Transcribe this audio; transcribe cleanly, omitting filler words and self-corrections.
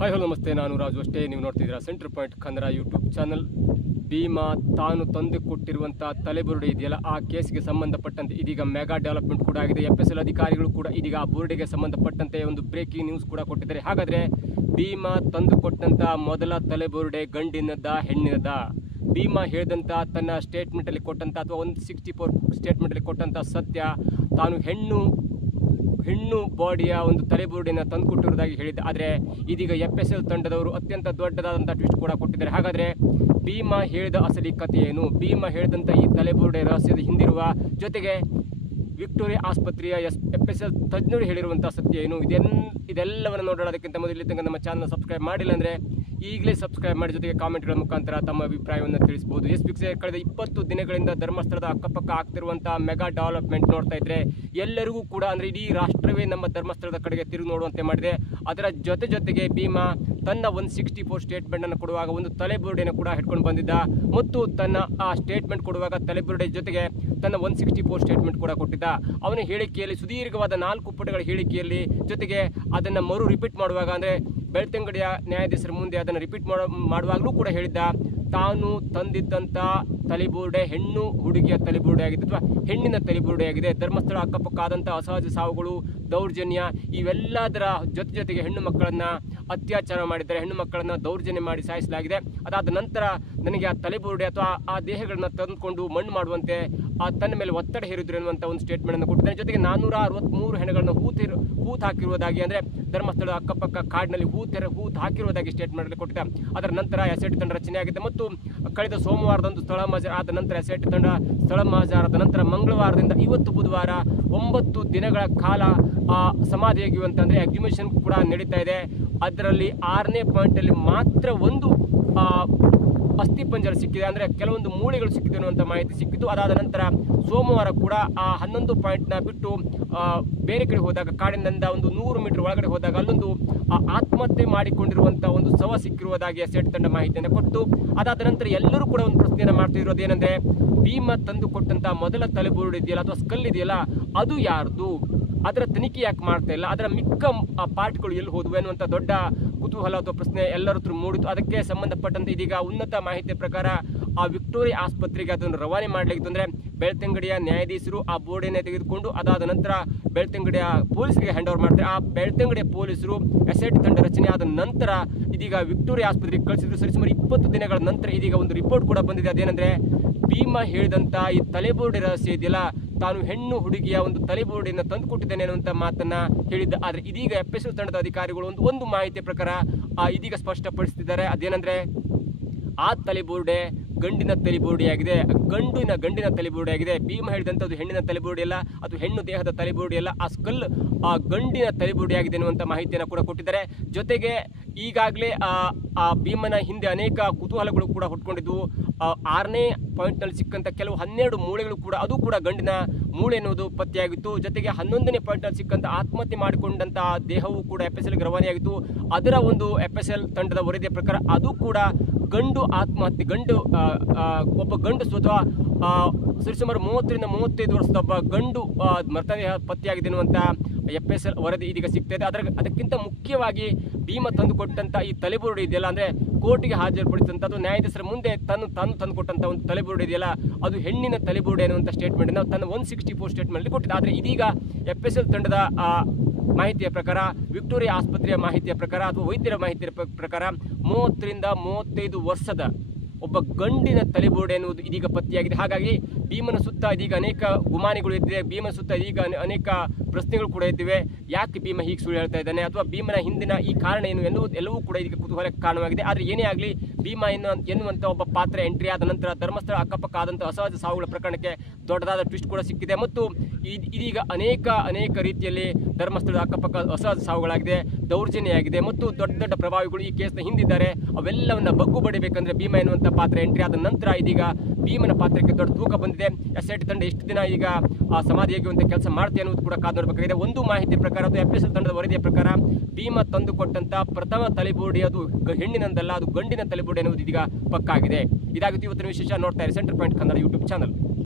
Hi hello ನಮಸ್ತೆ, ನಾನು ರಾಜು. ಅಷ್ಟೇ ನೀವು ನೋಡ್ತಿದ್ದೀರಾ centre point Kannada YouTube channel. Bhima ತಾನು ತಂದು ಕೊಟ್ಟಿರುವಂಥ ತಲೆಬುರುಡೆ ಇದೆಯಲ್ಲ, ಆ ಕೇಸ್ಗೆ ಸಂಬಂಧಪಟ್ಟಂತೆ ಇದೀಗ ಮೆಗಾ ಡೆವಲಪ್ಮೆಂಟ್ ಕೂಡ ಆಗಿದೆ. FSL ಅಧಿಕಾರಿಗಳು ಕೂಡ ಇದೀಗ ಆ ಬುರುಡೆಗೆ ಸಂಬಂಧಪಟ್ಟಂತೆ ಒಂದು ಬ್ರೇಕಿಂಗ್ ನ್ಯೂಸ್ ಕೂಡ ಕೊಟ್ಟಿದ್ದಾರೆ. ಹಾಗಾದರೆ ಭೀಮಾ ತಂದು ಕೊಟ್ಟಂಥ ಮೊದಲ ತಲೆಬುರುಡೆ ಗಂಡಿನದ ಹೆಣ್ಣಿನದ? ಭೀಮಾ ಹೇಳಿದಂಥ ತನ್ನ ಸ್ಟೇಟ್ಮೆಂಟಲ್ಲಿ ಕೊಟ್ಟಂಥ ಅಥವಾ 164 ಸ್ಟೇಟ್ಮೆಂಟಲ್ಲಿ ಕೊಟ್ಟಂಥ ಸತ್ಯ, ತಾನು ಹೆಣ್ಣು ಬಾಡಿಯ ಒಂದು ತಲೆಬುರುಡೆಯನ್ನು ತಂದುಕೊಟ್ಟಿರುವುದಾಗಿ ಹೇಳಿದ್ದೆ. ಆದರೆ ಇದೀಗ FSL ತಂಡದವರು ಅತ್ಯಂತ ದೊಡ್ಡದಾದಂಥ ಟ್ವಿಸ್ಟ್ ಕೂಡ ಕೊಟ್ಟಿದ್ದಾರೆ. ಹಾಗಾದರೆ ಭೀಮಾ ಹೇಳಿದ ಅಸಲಿ ಕಥೆ ಏನು? ಭೀಮಾ ಹೇಳಿದಂಥ ಈ ತಲೆಬುರುಡೆ ರಹಸ್ಯದ ಹಿಂದಿರುವ ಜೊತೆಗೆ ವಿಕ್ಟೋರಿಯಾ ಆಸ್ಪತ್ರೆಯ FSL ತಜ್ಞರು ಹೇಳಿರುವಂಥ ಸತ್ಯ ಏನು? ಇದೆಲ್ಲವನ್ನು ನೋಡೋದಕ್ಕಿಂತ ಮೊದಲು ತನಕ ನಮ್ಮ ಚಾನಲ್ ಸಬ್ಸ್ಕ್ರೈಬ್ ಮಾಡಿಲ್ಲ ಅಂದರೆ ಈಗಲೇ ಸಬ್ಸ್ಕ್ರೈಬ್ ಮಾಡಿ, ಜೊತೆಗೆ ಕಾಮೆಂಟ್ಗಳ ಮುಖಾಂತರ ತಮ್ಮ ಅಭಿಪ್ರಾಯವನ್ನು ತಿಳಿಸಬಹುದು. ವೀಕ್ಷಕರೇ, ಕಳೆದ 20 ದಿನಗಳಿಂದ ಧರ್ಮಸ್ಥಳದ ಅಕ್ಕಪಕ್ಕ ಆಗ್ತಿರುವಂಥ ಮೆಗಾ ಡೆವಲಪ್ಮೆಂಟ್ ನೋಡ್ತಾ ಇದ್ರೆ ಎಲ್ಲರಿಗೂ ಕೂಡ, ಅಂದರೆ ಇಡೀ ರಾಷ್ಟ್ರವೇ ನಮ್ಮ ಧರ್ಮಸ್ಥಳದ ಕಡೆಗೆ ತಿರುಗಿ ನೋಡುವಂತೆ ಮಾಡಿದೆ. ಅದರ ಜೊತೆಗೆ ಭೀಮಾ ತನ್ನ 164 ಸ್ಟೇಟ್ಮೆಂಟನ್ನು ಕೊಡುವಾಗ ಒಂದು ತಲೆಬುರುಡೆಯನ್ನು ಕೂಡ ಹಿಡ್ಕೊಂಡು ಬಂದಿದ್ದ ಮತ್ತು ತನ್ನ ಆ ಸ್ಟೇಟ್ಮೆಂಟ್ ಕೊಡುವಾಗ ತಲೆಬುರುಡೆ ಜೊತೆಗೆ ತನ್ನ 164 ಸ್ಟೇಟ್ಮೆಂಟ್ ಕೂಡ ಕೊಟ್ಟಿದ್ದ. ಅವನ ಹೇಳಿಕೆಯಲ್ಲಿ ಸುದೀರ್ಘವಾದ 4 ಪುಟಗಳ ಹೇಳಿಕೆಯಲ್ಲಿ ಜೊತೆಗೆ ಅದನ್ನು ಮರು ರಿಪೀಟ್ ಮಾಡುವಾಗ, ಅಂದರೆ ಬೆಳ್ತಂಗಡಿಯ ನ್ಯಾಯಾಧೀಶರ ಮುಂದೆ ಅದನ್ನು ರಿಪೀಟ್ ಮಾಡುವಾಗಲೂ ಕೂಡ ಹೇಳಿದ್ದ, ತಾನು ತಂದಿದ್ದಂಥ ತಲೆಬುರುಡೆ ಹೆಣ್ಣು ಹುಡುಗಿಯ ತಲೆಬುರುಡೆ ಆಗಿದೆ ಅಥವಾ ಹೆಣ್ಣಿನ ತಲೆಬುರುಡೆ ಆಗಿದೆ. ಧರ್ಮಸ್ಥಳ ಅಕ್ಕಪಕ್ಕ ಆದಂಥ ಅಸಹಜ ಸಾವುಗಳು, ದೌರ್ಜನ್ಯ ಇವೆಲ್ಲದರ ಜೊತೆಗೆ ಹೆಣ್ಣು ಮಕ್ಕಳನ್ನು ಅತ್ಯಾಚಾರ ಮಾಡಿದ್ದಾರೆ, ಹೆಣ್ಣು ಮಕ್ಕಳನ್ನು ದೌರ್ಜನ್ಯ ಮಾಡಿ ಸಾಯಿಸಲಾಗಿದೆ. ಅದಾದ ನಂತರ ನನಗೆ ಆ ತಲೆಬುರುಡೆ ಅಥವಾ ಆ ದೇಹಗಳನ್ನು ತಂದುಕೊಂಡು ಮಣ್ಣು ಮಾಡುವಂತೆ ತನ್ನ ಮೇಲೆ ಒತ್ತಡ ಹೇರಿದ್ರು ಎನ್ನುವಂಥ ಒಂದು ಸ್ಟೇಟ್ಮೆಂಟನ್ನು ಕೊಟ್ಟಿದ್ದಾನೆ. ಜೊತೆಗೆ 463 ಹೆಣಗಳನ್ನು ಹೂತು ಹಾಕಿರುವುದಾಗಿ, ಅಂದರೆ ಧರ್ಮಸ್ಥಳ ಅಕ್ಕಪಕ್ಕ ಕಾಡಿನಲ್ಲಿ ಹೂತು ಹಾಕಿರುವುದಾಗಿ ಸ್ಟೇಟ್ಮೆಂಟಲ್ಲಿ ಕೊಟ್ಟಿದ್ದ. ಅದರ ನಂತರ ಎಸ್ಐಟಿ ತಂಡ ರಚನೆ ಆಗಿದೆ ಮತ್ತು ಕಳೆದ ಸೋಮವಾರದಂದು ಸ್ಥಳ ಮಹಾಜಾರ ಆದ ನಂತರ ಎಸ್ಐಟಿ ತಂಡ ಸ್ಥಳ ಮಹಾಜಾರದ ನಂತರ ಮಂಗಳವಾರದಿಂದ ಇವತ್ತು ಬುಧವಾರ 9 ದಿನಗಳ ಕಾಲ ಸಮಾಧಿ ಅಂದರೆ ಎಕ್ಸಿಬಿಷನ್ ಕೂಡ ನಡೀತಾ ಇದೆ. ಅದರಲ್ಲಿ 6ನೇ ಪಾಯಿಂಟಲ್ಲಿ ಮಾತ್ರ ಒಂದು ಅಸ್ಥಿಪಂಜರ ಸಿಕ್ಕಿದೆ, ಅಂದರೆ ಕೆಲವೊಂದು ಮೂಳೆಗಳು ಸಿಕ್ಕಿದೆ ಅನ್ನುವಂಥ ಮಾಹಿತಿ ಸಿಕ್ಕಿತು. ಅದಾದ ನಂತರ ಸೋಮವಾರ ಕೂಡ ಆ 11 ಪಾಯಿಂಟ್ನ ಬಿಟ್ಟು ಬೇರೆ ಕಡೆ ಹೋದಾಗ, ಕಾಡಿನಿಂದ ಒಂದು 100 ಮೀಟರ್ ಒಳಗಡೆ ಹೋದಾಗ ಅಲ್ಲೊಂದು ಆತ್ಮಹತ್ಯೆ ಮಾಡಿಕೊಂಡಿರುವಂಥ ಒಂದು ಶವ ಸಿಕ್ಕಿರುವುದಾಗಿ ಎಸ್ಐಟಿ ತಂಡ ಮಾಹಿತಿಯನ್ನು ಕೊಟ್ಟು, ಅದಾದ ನಂತರ ಎಲ್ಲರೂ ಕೂಡ ಒಂದು ಪ್ರಶ್ನೆಯನ್ನು ಮಾಡ್ತಿದ್ರು. ಅದೇನೆಂದರೆ, ಭೀಮಾ ತಂದು ಕೊಟ್ಟಂಥ ಮೊದಲ ತಲೆಬುರುಡೆ ಇದೆಯಲ್ಲ ಅಥವಾ ಸ್ಕಲ್ ಇದೆಯಲ್ಲ, ಅದು ಯಾರ್ದು? ಅದರ ತನಿಖೆ ಯಾಕೆ ಮಾಡ್ತಾ ಇಲ್ಲ? ಅದರ ಮಿಕ್ಕ ಪಾರ್ಟ್ಗಳು ಎಲ್ಲಿ ಹೋದವು ಎನ್ನುವಂಥ ದೊಡ್ಡ ಕುತೂಹಲ ಅಥವಾ ಪ್ರಶ್ನೆ ಎಲ್ಲರ ಹತ್ರ ಮೂಡಿತು. ಅದಕ್ಕೆ ಸಂಬಂಧಪಟ್ಟಂತೆ ಇದೀಗ ಉನ್ನತ ಮಾಹಿತಿಯ ಪ್ರಕಾರ ಆ ವಿಕ್ಟೋರಿಯಾ ಆಸ್ಪತ್ರೆಗೆ ಅದನ್ನು ರವಾನೆ ಮಾಡಲಿಕ್ಕೆ, ಅಂದರೆ ಬೆಳ್ತಂಗಡಿಯ ನ್ಯಾಯಾಧೀಶರು ಆ ಬೋರ್ಡನ್ನು ತೆಗೆದುಕೊಂಡು ಅದಾದ ನಂತರ ಬೆಳ್ತಂಗಡಿಯ ಪೊಲೀಸರಿಗೆ ಹ್ಯಾಂಡ್ ಓವರ್ ಮಾಡ್ತಾರೆ. ಆ ಬೆಳ್ತಂಗಡಿಯ ಪೊಲೀಸರು ಎಸ್ಐಟಿ ತಂಡ ರಚನೆ ಆದ ನಂತರ ಇದೀಗ ವಿಕ್ಟೋರಿಯಾ ಆಸ್ಪತ್ರೆಗೆ ಕಳಿಸಿದ್ರು. ಸರಿಸುಮಾರು 20 ದಿನಗಳ ನಂತರ ಇದೀಗ ಒಂದು ರಿಪೋರ್ಟ್ ಕೂಡ ಬಂದಿದೆ. ಅದೇನೆಂದರೆ, ಭೀಮಾ ಹೇಳಿದಂಥ ಈ ತಲೆಬುರುಡೆ ರಹಸ್ಯ ಇದೆಯಲ್ಲ, ತಾನು ಹೆಣ್ಣು ಹುಡುಗಿಯ ಒಂದು ತಲೆಬುರುಡೆಯನ್ನು ತಂದುಕೊಟ್ಟಿದ್ದೇನೆ ಅನ್ನುವಂಥ ಮಾತನ್ನ ಹೇಳಿದ್ದ. ಆದರೆ ಇದೀಗ FSL ತಂಡದ ಅಧಿಕಾರಿಗಳು ಒಂದು ಮಾಹಿತಿಯ ಪ್ರಕಾರ ಇದೀಗ ಸ್ಪಷ್ಟಪಡಿಸುತ್ತಿದ್ದಾರೆ. ಅದೇನೆಂದರೆ, ಆ ತಲೆಬುರುಡೆ ಗಂಡಿನ ತಲೆಬುರುಡೆಯಾಗಿದೆ, ಗಂಡಿನ ತಲೆಬುರುಡೆಯಾಗಿದೆ. ಭೀಮಾ ಹೇಳಿದಂಥದ್ದು ಹೆಣ್ಣಿನ ತಲೆಬುರುಡೆ ಅಲ್ಲ, ಅದು ಹೆಣ್ಣು ದೇಹದ ತಲೆಬುರುಡೆ ಅಲ್ಲ, ಆ ಸ್ಕಲ್ ಗಂಡಿನ ತಲೆಬುರುಡೆಯಾಗಿದೆ ಎನ್ನುವಂಥ ಮಾಹಿತಿಯನ್ನು ಕೂಡ ಕೊಟ್ಟಿದ್ದಾರೆ. ಜೊತೆಗೆ ಈಗಾಗಲೇ ಆ ಭೀಮನ ಹಿಂದೆ ಅನೇಕ ಕುತೂಹಲಗಳು ಕೂಡ ಹುಟ್ಕೊಂಡಿದ್ವು. 6ನೇ ಪಾಯಿಂಟ್ನಲ್ಲಿ ಸಿಕ್ಕಂಥ ಕೆಲವು 12 ಮೂಳೆಗಳು ಕೂಡ, ಅದು ಕೂಡ ಗಂಡಿನ ಮೂಳೆ ಎನ್ನುವುದು ಪತ್ತೆಯಾಗಿತ್ತು. ಜೊತೆಗೆ 11ನೇ ಪಾಯಿಂಟ್ನಲ್ಲಿ ಸಿಕ್ಕಂಥ ಆತ್ಮಹತ್ಯೆ ಮಾಡಿಕೊಂಡಂಥ ದೇಹವು ಕೂಡ FSLಗೆ ರವಾನೆಯಾಗಿತ್ತು. ಅದರ ಒಂದು FSL ತಂಡದ ವರದಿಯ ಪ್ರಕಾರ ಅದು ಕೂಡ ಗಂಡು ಆತ್ಮಹತ್ಯೆ, ಒಬ್ಬ ಗಂಡು ಅಥವಾ ಸರಿಸುಮಾರು 30ರಿಂದ 35 ವರ್ಷದ ಒಬ್ಬ ಗಂಡು ಮೃತದೇಹ ಪತ್ತೆಯಾಗಿದೆ ಎನ್ನುವಂಥ FSL ವರದಿ ಇದೀಗ ಸಿಗ್ತಾ ಇದೆ. ಅದಕ್ಕಿಂತ ಮುಖ್ಯವಾಗಿ ಭೀಮಾ ತಂದುಕೊಟ್ಟಂಥ ಈ ತಲೆಬುರುಡೆ ಇದೆಯಲ್ಲ, ಅಂದರೆ ಕೋರ್ಟಿಗೆ ಹಾಜರುಪಡಿಸಿದಂಥದ್ದು, ನ್ಯಾಯಾಧೀಶರ ಮುಂದೆ ತಾನು ತಂದುಕೊಟ್ಟಂಥ ಒಂದು ತಲೆಬುರುಡೆ ಇದೆಯಲ್ಲ, ಅದು ಹೆಣ್ಣಿನ ತಲೆಬುರುಡೆ ಅನ್ನುವಂಥ ಸ್ಟೇಟ್ಮೆಂಟನ್ನು ತನ್ನ 164 ಸ್ಟೇಟ್ಮೆಂಟಲ್ಲಿ ಕೊಟ್ಟಿದೆ. ಆದರೆ ಇದೀಗ FSL ತಂಡದ ಮಾಹಿತಿಯ ಪ್ರಕಾರ, ವಿಕ್ಟೋರಿಯಾ ಆಸ್ಪತ್ರೆಯ ಮಾಹಿತಿಯ ಪ್ರಕಾರ ಅಥವಾ ವೈದ್ಯರ ಮಾಹಿತಿಯ ಪ್ರಕಾರ 30ರಿಂದ 35 ವರ್ಷದ ಒಬ್ಬ ಗಂಡಿನ ತಲೆಬುರುಡೆ ಎನ್ನುವುದು ಇದೀಗ ಪತ್ತೆಯಾಗಿದೆ. ಹಾಗಾಗಿ ಭೀಮನ ಸುತ್ತ ಇದೀಗ ಅನೇಕ ಗುಮಾನಿಗಳು ಇದ್ದಿವೆ, ಭೀಮನ ಸುತ್ತ ಇದೀಗ ಅನೇಕ ಪ್ರಶ್ನೆಗಳು ಕೂಡ ಇದ್ದಿವೆ. ಯಾಕೆ ಭೀಮಾ ಹೀಗೆ ಸುಳ್ಳು ಹೇಳ್ತಾ ಇದ್ದಾನೆ ಅಥವಾ ಭೀಮನ ಹಿಂದಿನ ಈ ಕಾರಣ ಏನು ಎಲ್ಲವೂ ಕೂಡ ಇದೀಗ ಕುತೂಹಲಕ್ಕೆ ಕಾರಣವಾಗಿದೆ. ಆದರೆ ಏನೇ ಆಗಲಿ, ಭೀಮಾ ಎನ್ನುವಂಥ ಒಬ್ಬ ಪಾತ್ರ ಎಂಟ್ರಿ ಆದ ನಂತರ ಧರ್ಮಸ್ಥಳ ಅಕ್ಕಪಕ್ಕ ಆದಂಥ ಅಸಹಜ ಸಾವುಗಳ ಪ್ರಕರಣಕ್ಕೆ ದೊಡ್ಡದಾದ ಟ್ವಿಸ್ಟ್ ಕೂಡ ಸಿಕ್ಕಿದೆ ಮತ್ತು ಇದೀಗ ಅನೇಕ ರೀತಿಯಲ್ಲಿ ಧರ್ಮಸ್ಥಳದ ಅಕ್ಕಪಕ್ಕ ಅಸಹಜ ಸಾವುಗಳಾಗಿದೆ, ದೌರ್ಜನ್ಯ ಆಗಿದೆ ಮತ್ತು ದೊಡ್ಡ ಪ್ರಭಾವಿಗಳು ಈ ಕೇಸ್ನ ಹಿಂದಿದ್ದಾರೆ. ಅವೆಲ್ಲವನ್ನ ಬಗ್ಗು ಬಡಿಬೇಕಂದ್ರೆ ಭೀಮಾ ಎನ್ನುವಂಥ ಪಾತ್ರ ಎಂಟ್ರಿ ಆದ ನಂತರ ಇದೀಗ ಭೀಮನ ಪಾತ್ರಕ್ಕೆ ದೊಡ್ಡ ತೂಕ ಬಂದಿದೆ. ಎಸ್ಐಟಿ ತಂಡ ಎಷ್ಟು ದಿನ ಈಗ ಸಮಾಧಿಯಾಗುವಂಥ ಕೆಲಸ ಮಾಡ್ತೀವಿ ಅನ್ನೋದು ಕೂಡ ಕಾದು ನೋಡಬೇಕಾಗಿದೆ. ಒಂದು ಮಾಹಿತಿಯ ಪ್ರಕಾರ ಅಥವಾ FSL ತಂಡದ ವರದಿಯ ಪ್ರಕಾರ ಭೀಮಾ ತಂದುಕೊಟ್ಟಂಥ ಪ್ರಥಮ ತಲೆಬುರುಡೆ ಅದು ಹೆಣ್ಣಿನಂದಲ್ಲ, ಅದು ಗಂಡಿನ ತಲೆಬುರುಡೆ ಎನ್ನುವುದು ಇದೀಗ ಪಕ್ಕಾಗಿದೆ. ಇದಾಗಿತ್ತು ಇವತ್ತಿನ ವಿಶೇಷ. ನೋಡ್ತಾ ಇರಿ centre point Kannada YouTube channel.